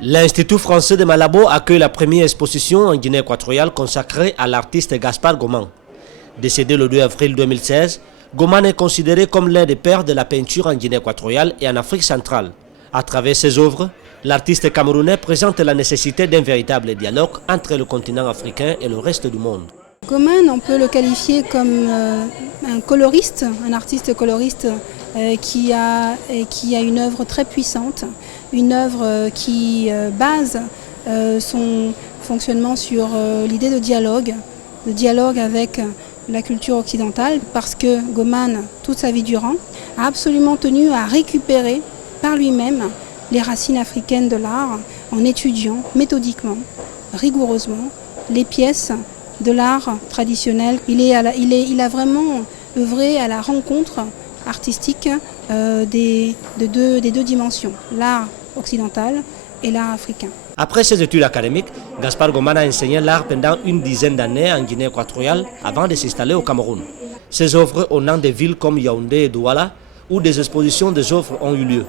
L'Institut français de Malabo accueille la première exposition en Guinée équatoriale consacrée à l'artiste Gaspard Goman. Décédé le 2 avril 2016, Goman est considéré comme l'un des pères de la peinture en Guinée équatoriale et en Afrique centrale. À travers ses œuvres, l'artiste camerounais présente la nécessité d'un véritable dialogue entre le continent africain et le reste du monde. Goman, on peut le qualifier comme un coloriste, un artiste coloriste qui a une œuvre très puissante, une œuvre qui base son fonctionnement sur l'idée de dialogue avec la culture occidentale, parce que Goman, toute sa vie durant, a absolument tenu à récupérer par lui-même les racines africaines de l'art en étudiant méthodiquement, rigoureusement, les pièces de l'art traditionnel. Il a vraiment œuvré à la rencontre artistique des deux dimensions, l'art occidental et l'art africain. Après ses études académiques, Gaspard Goman a enseigné l'art pendant une dizaine d'années en Guinée équatoriale avant de s'installer au Cameroun. Ses œuvres au nom de villes comme Yaoundé et Douala, où des expositions des œuvres ont eu lieu.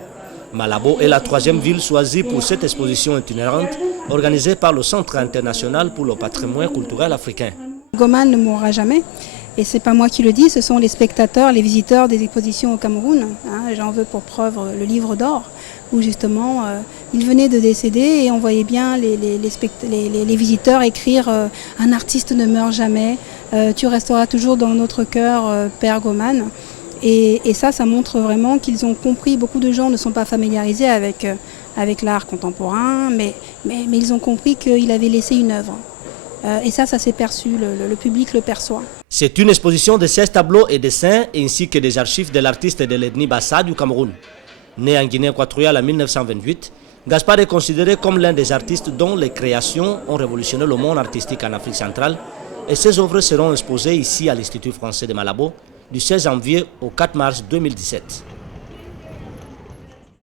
Malabo est la troisième ville choisie pour cette exposition itinérante organisée par le Centre international pour le patrimoine culturel africain. Goman ne mourra jamais, et ce n'est pas moi qui le dis, ce sont les spectateurs, les visiteurs des expositions au Cameroun. J'en veux pour preuve le livre d'or, où justement il venait de décéder et on voyait bien les visiteurs écrire « Un artiste ne meurt jamais, tu resteras toujours dans notre cœur, Père Goman ». Et ça montre vraiment qu'ils ont compris, beaucoup de gens ne sont pas familiarisés avec l'art contemporain, mais ils ont compris qu'il avait laissé une œuvre. Et ça s'est perçu, le public le perçoit. C'est une exposition de 16 tableaux et dessins ainsi que des archives de l'artiste de l'ethnie Bassa du Cameroun. Né en Guinée équatoriale en 1928, Gaspard est considéré comme l'un des artistes dont les créations ont révolutionné le monde artistique en Afrique centrale, et ses œuvres seront exposées ici à l'Institut français de Malabo du 16 janvier au 4 mars 2017.